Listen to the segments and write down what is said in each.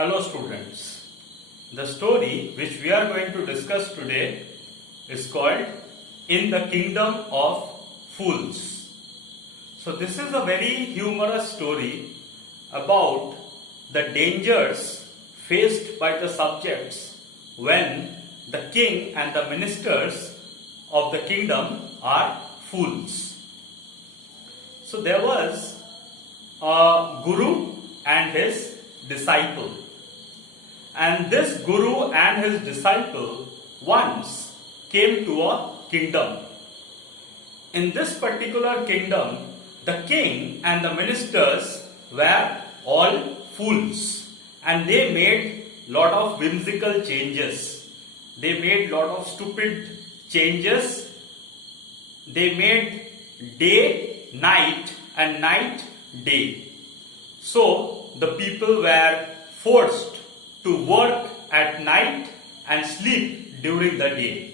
Hello students, the story which we are going to discuss today is called In the Kingdom of Fools. So this is a very humorous story about the dangers faced by the subjects when the king and the ministers of the kingdom are fools. So there was a guru and his disciple. And this guru and his disciple once came to a kingdom. In this particular kingdom, the king and the ministers were all fools, and they made lot of whimsical changes. They made lot of stupid changes. They made day night and night day. So the people were forced to work at night and sleep during the day.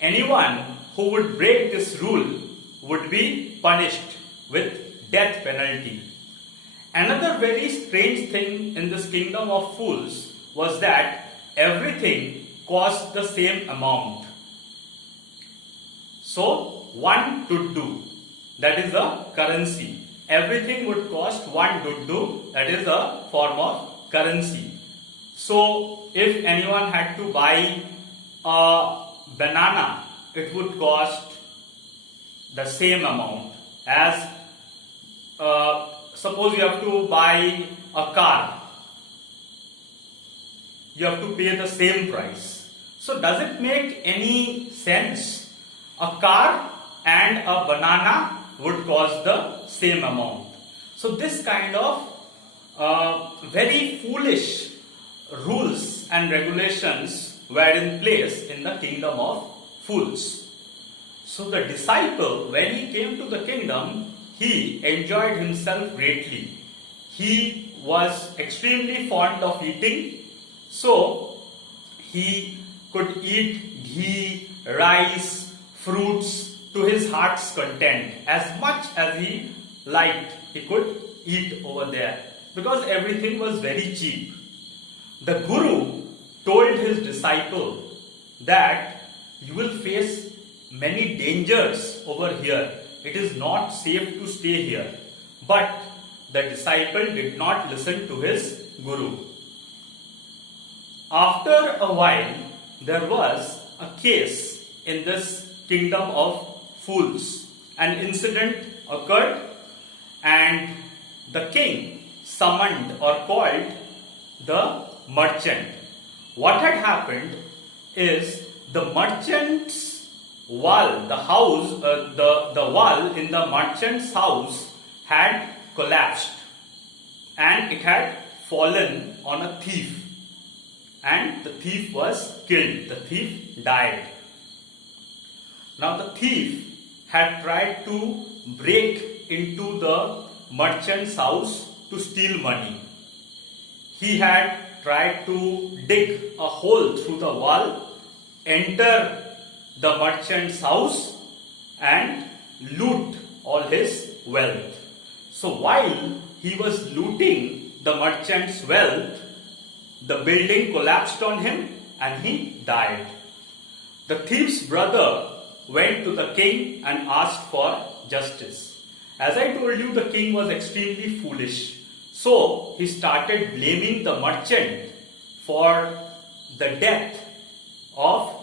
Anyone who would break this rule would be punished with death penalty. Another very strange thing in this kingdom of fools was that everything cost the same amount. So, one duddu, that is a currency. Everything would cost one duddu, that is a form of currency. So, if anyone had to buy a banana, it would cost the same amount as suppose you have to buy a car. You have to pay the same price. So, does it make any sense? A car and a banana would cost the same amount. So, this kind of very foolish rules and regulations were in place in the kingdom of fools. So the disciple, when he came to the kingdom, he enjoyed himself greatly. He was extremely fond of eating, so he could eat ghee, rice, fruits to his heart's content. As much as he liked, he could eat over there because everything was very cheap. The guru told his disciple that you will face many dangers over here. It is not safe to stay here. But the disciple did not listen to his guru. After a while, there was a case in this kingdom of fools. An incident occurred and the king summoned or called the merchant. What had happened is the merchant's wall, the house, the wall in the merchant's house had collapsed and it had fallen on a thief, and the thief was killed. The thief died. Now the thief had tried to break into the merchant's house to steal money. He had tried to dig a hole through the wall, enter the merchant's house and loot all his wealth. So while he was looting the merchant's wealth, the building collapsed on him and he died. The thief's brother went to the king and asked for justice. As I told you, the king was extremely foolish. So he started blaming the merchant for the death of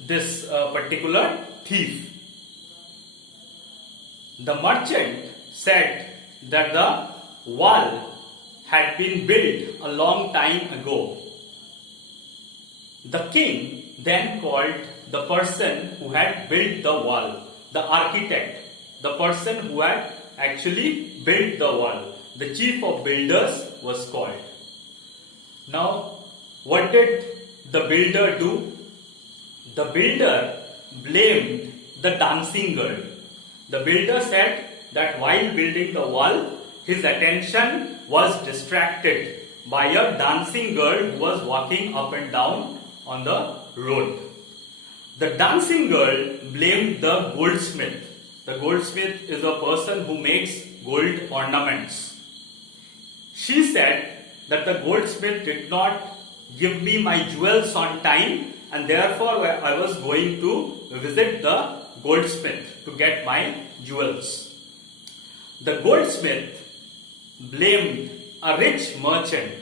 this particular thief. The merchant said that the wall had been built a long time ago. The king then called the person who had built the wall, the architect, the person who had actually built the wall. The chief of builders was called. Now, what did the builder do? The builder blamed the dancing girl. The builder said that while building the wall, his attention was distracted by a dancing girl who was walking up and down on the road. The dancing girl blamed the goldsmith. The goldsmith is a person who makes gold ornaments. She said that the goldsmith did not give me my jewels on time, and therefore I was going to visit the goldsmith to get my jewels. The goldsmith blamed a rich merchant.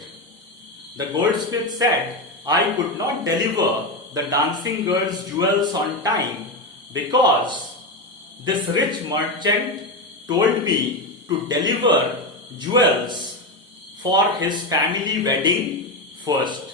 The goldsmith said, I could not deliver the dancing girl's jewels on time because this rich merchant told me to deliver jewels for his family wedding first.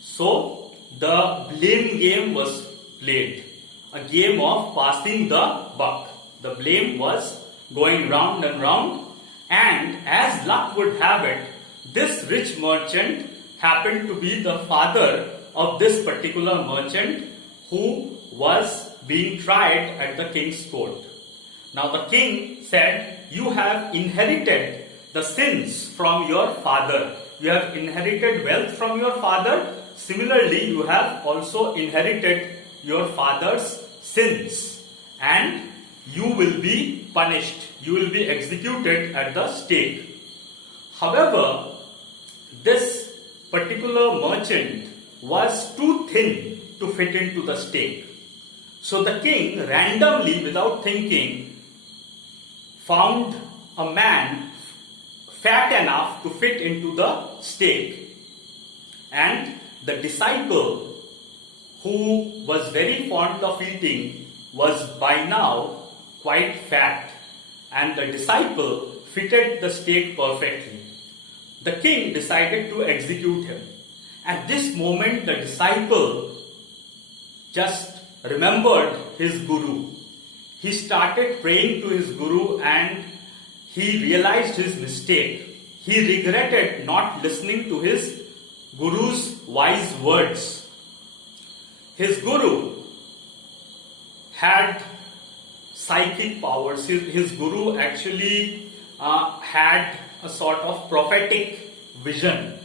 So the blame game was played, a game of passing the buck. The blame was going round and round, and as luck would have it, this rich merchant happened to be the father of this particular merchant who was being tried at the king's court. Now the king said, you have inherited the sins from your father. You have inherited wealth from your father. Similarly, you have also inherited your father's sins, and you will be punished. You will be executed at the stake. However, this particular merchant was too thin to fit into the stake. So the king randomly, without thinking, found a man fat enough to fit into the stake. And the disciple, who was very fond of eating, was by now quite fat, and the disciple fitted the stake perfectly. The king decided to execute him. At this moment, the disciple just remembered his guru. He started praying to his guru and he realized his mistake. He regretted not listening to his guru's wise words. His guru had psychic powers. His guru actually had a sort of prophetic vision.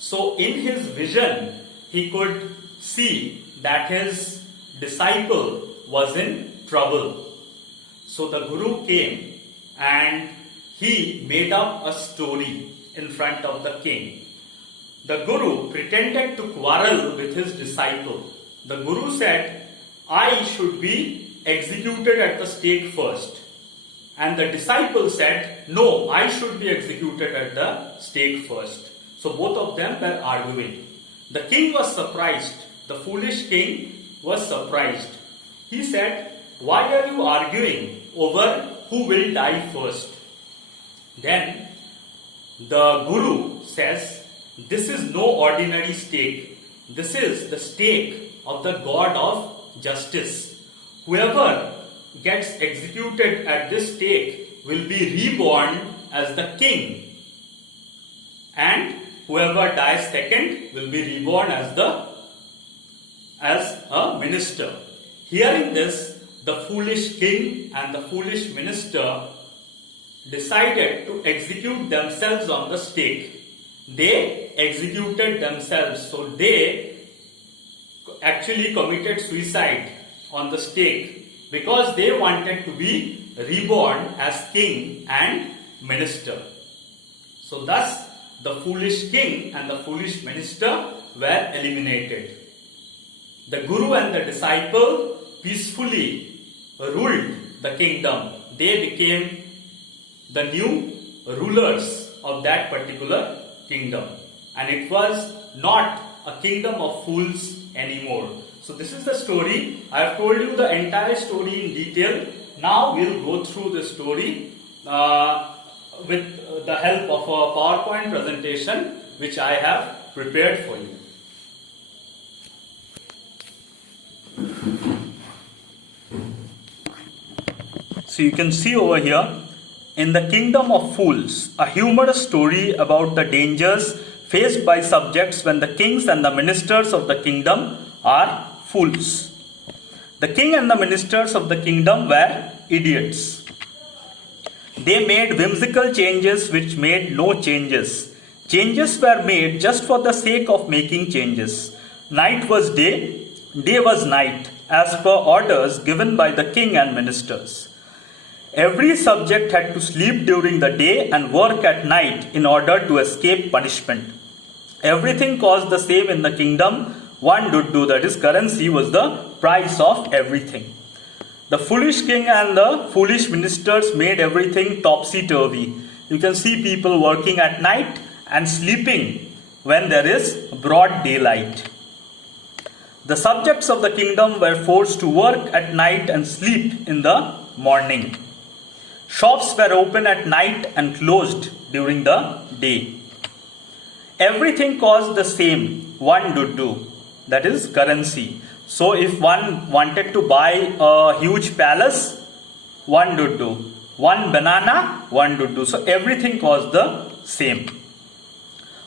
So in his vision, he could see that his disciple was in trouble. So the guru came and he made up a story in front of the king. The guru pretended to quarrel with his disciple. The guru said, I should be executed at the stake first. And the disciple said, no, I should be executed at the stake first. So both of them were arguing. The king was surprised. The foolish king was surprised. He said, why are you arguing over who will die first? Then the guru says, this is no ordinary stake. This is the stake of the God of justice. Whoever gets executed at this stake will be reborn as the king, and whoever dies second will be reborn as a minister. Hearing this, the foolish king and the foolish minister decided to execute themselves on the stake. They executed themselves, so they actually committed suicide on the stake because they wanted to be reborn as king and minister. So thus the foolish king and the foolish minister were eliminated. The guru and the disciple peacefully ruled the kingdom. They became the new rulers of that particular kingdom, and it was not a kingdom of fools anymore. So this is the story. I have told you the entire story in detail. Now we'll go through the story with the help of a PowerPoint presentation which I have prepared for you. So you can see over here, in the kingdom of fools, a humorous story about the dangers faced by subjects when the kings and the ministers of the kingdom are fools. The king and the ministers of the kingdom were idiots. They made whimsical changes which made no changes. Changes were made just for the sake of making changes. Night was day, day was night, as per orders given by the king and ministers. Every subject had to sleep during the day and work at night in order to escape punishment. Everything cost the same in the kingdom. One duddu, that is currency, was the price of everything. The foolish king and the foolish ministers made everything topsy-turvy. You can see people working at night and sleeping when there is broad daylight. The subjects of the kingdom were forced to work at night and sleep in the morning. Shops were open at night and closed during the day. Everything cost the same, one duddu, that is currency. So if one wanted to buy a huge palace, one duddu. One banana, one duddu. So everything cost the same.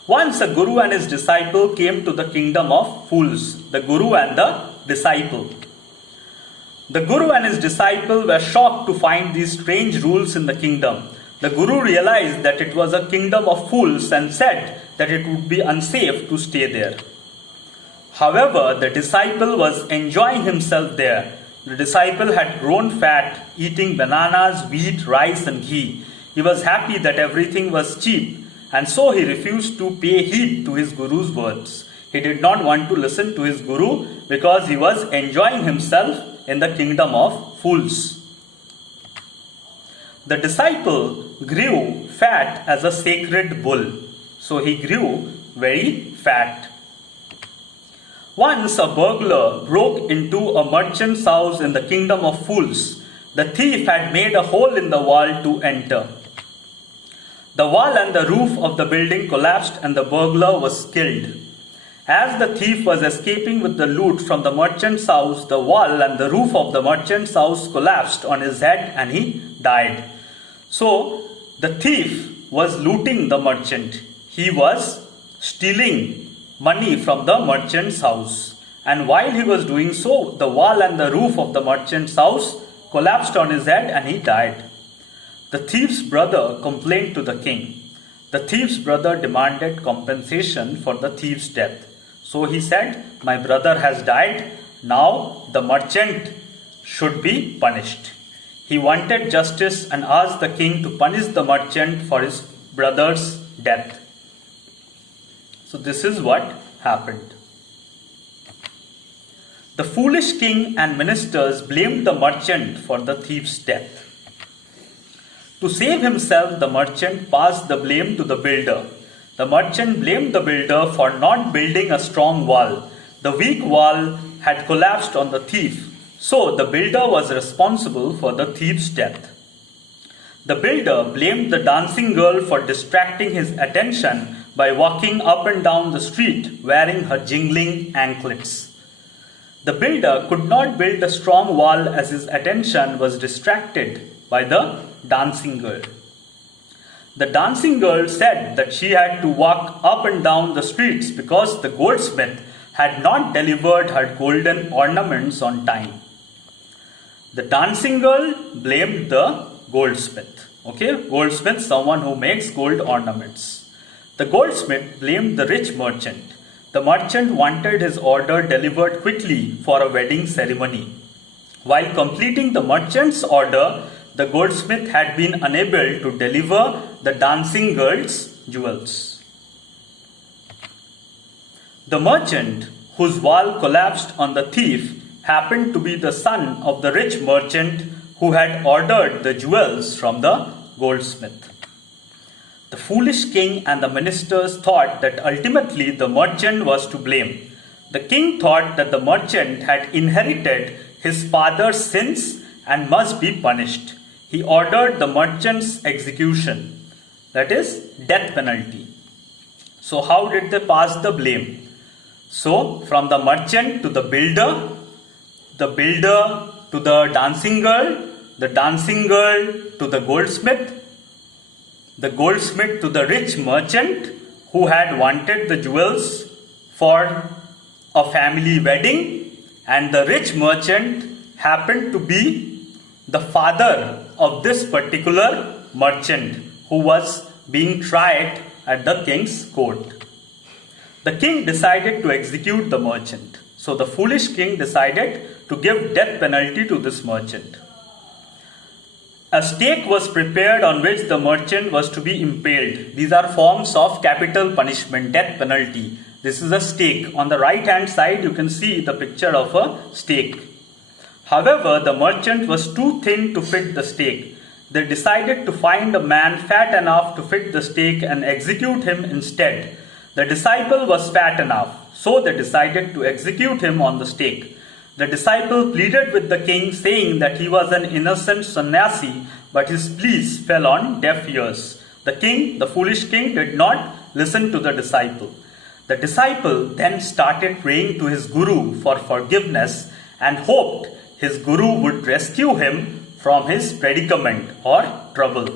Once a guru and his disciple came to the kingdom of fools. The guru and the disciple. The guru and his disciple were shocked to find these strange rules in the kingdom. The guru realized that it was a kingdom of fools and said that it would be unsafe to stay there. However, the disciple was enjoying himself there. The disciple had grown fat, eating bananas, wheat, rice and ghee. He was happy that everything was cheap, and so he refused to pay heed to his guru's words. He did not want to listen to his guru because he was enjoying himself in the kingdom of fools. The disciple grew fat as a sacred bull. So he grew very fat. Once a burglar broke into a merchant's house in the kingdom of fools. The thief had made a hole in the wall to enter. The wall and the roof of the building collapsed and the burglar was killed. As the thief was escaping with the loot from the merchant's house, the wall and the roof of the merchant's house collapsed on his head and he died. So, the thief was looting the merchant. He was stealing money from the merchant's house. And while he was doing so, the wall and the roof of the merchant's house collapsed on his head and he died. The thief's brother complained to the king. The thief's brother demanded compensation for the thief's death. So he said, "My brother has died. Now the merchant should be punished." He wanted justice and asked the king to punish the merchant for his brother's death. So this is what happened. The foolish king and ministers blamed the merchant for the thief's death. To save himself, the merchant passed the blame to the builder. The merchant blamed the builder for not building a strong wall. The weak wall had collapsed on the thief, so the builder was responsible for the thief's death. The builder blamed the dancing girl for distracting his attention by walking up and down the street wearing her jingling anklets. The builder could not build a strong wall as his attention was distracted by the dancing girl. The dancing girl said that she had to walk up and down the streets because the goldsmith had not delivered her golden ornaments on time. The dancing girl blamed the goldsmith. Goldsmith, someone who makes gold ornaments. The goldsmith blamed the rich merchant. The merchant wanted his order delivered quickly for a wedding ceremony. While completing the merchant's order, the goldsmith had been unable to deliver the dancing girl's jewels. The merchant, whose wall collapsed on the thief, happened to be the son of the rich merchant who had ordered the jewels from the goldsmith. The foolish king and the ministers thought that ultimately the merchant was to blame. The king thought that the merchant had inherited his father's sins and must be punished. He ordered the merchant's execution, that is, death penalty. So how did they pass the blame? So from the merchant to the builder to the dancing girl to the goldsmith to the rich merchant who had wanted the jewels for a family wedding, and the rich merchant happened to be the father of this particular merchant who was being tried at the king's court. The king decided to execute the merchant. So the foolish king decided to give death penalty to this merchant. A stake was prepared on which the merchant was to be impaled. These are forms of capital punishment, death penalty. This is a stake. On the right hand side, you can see the picture of a stake. However, the merchant was too thin to fit the stake. They decided to find a man fat enough to fit the stake and execute him instead. The disciple was fat enough, so they decided to execute him on the stake. The disciple pleaded with the king, saying that he was an innocent sannyasi, but his pleas fell on deaf ears. The foolish king, did not listen to the disciple. The disciple then started praying to his guru for forgiveness and hoped his guru would rescue him from his predicament or trouble.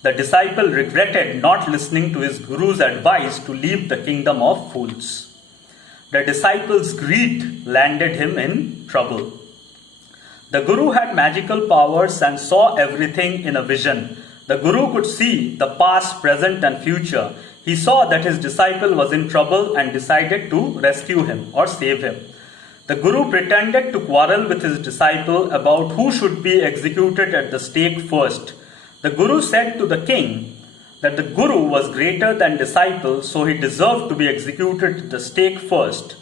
The disciple regretted not listening to his guru's advice to leave the kingdom of fools. The disciple's greed landed him in trouble. The guru had magical powers and saw everything in a vision. The guru could see the past, present, and future. He saw that his disciple was in trouble and decided to rescue him or save him. The guru pretended to quarrel with his disciple about who should be executed at the stake first. The guru said to the king that the guru was greater than disciple, so he deserved to be executed at the stake first.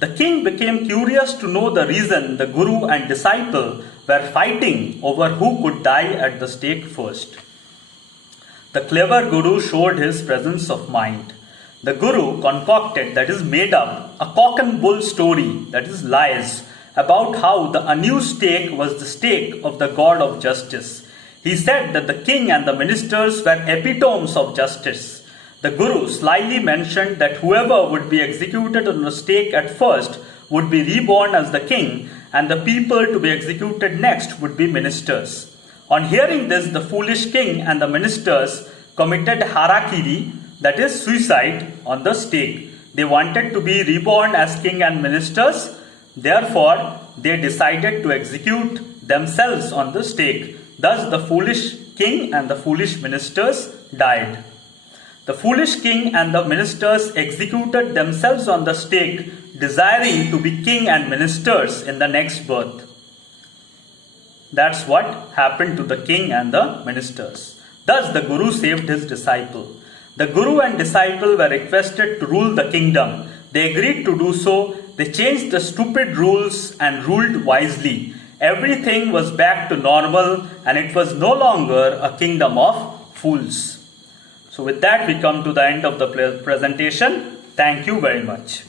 The king became curious to know the reason the guru and disciple were fighting over who could die at the stake first. The clever guru showed his presence of mind. The guru concocted, that is made up, a cock and bull story, that is lies, about how the unused stake was the stake of the god of justice. He said that the king and the ministers were epitomes of justice. The guru slyly mentioned that whoever would be executed on the stake at first would be reborn as the king, and the people to be executed next would be ministers. On hearing this, the foolish king and the ministers committed harakiri, that is suicide, on the stake. They wanted to be reborn as king and ministers, therefore they decided to execute themselves on the stake. Thus the foolish king and the foolish ministers died. The foolish king and the ministers executed themselves on the stake, desiring to be king and ministers in the next birth. That's what happened to the king and the ministers. Thus the guru saved his disciple. The guru and disciple were requested to rule the kingdom. They agreed to do so. They changed the stupid rules and ruled wisely. Everything was back to normal, and it was no longer a kingdom of fools. So with that, we come to the end of the presentation. Thank you very much.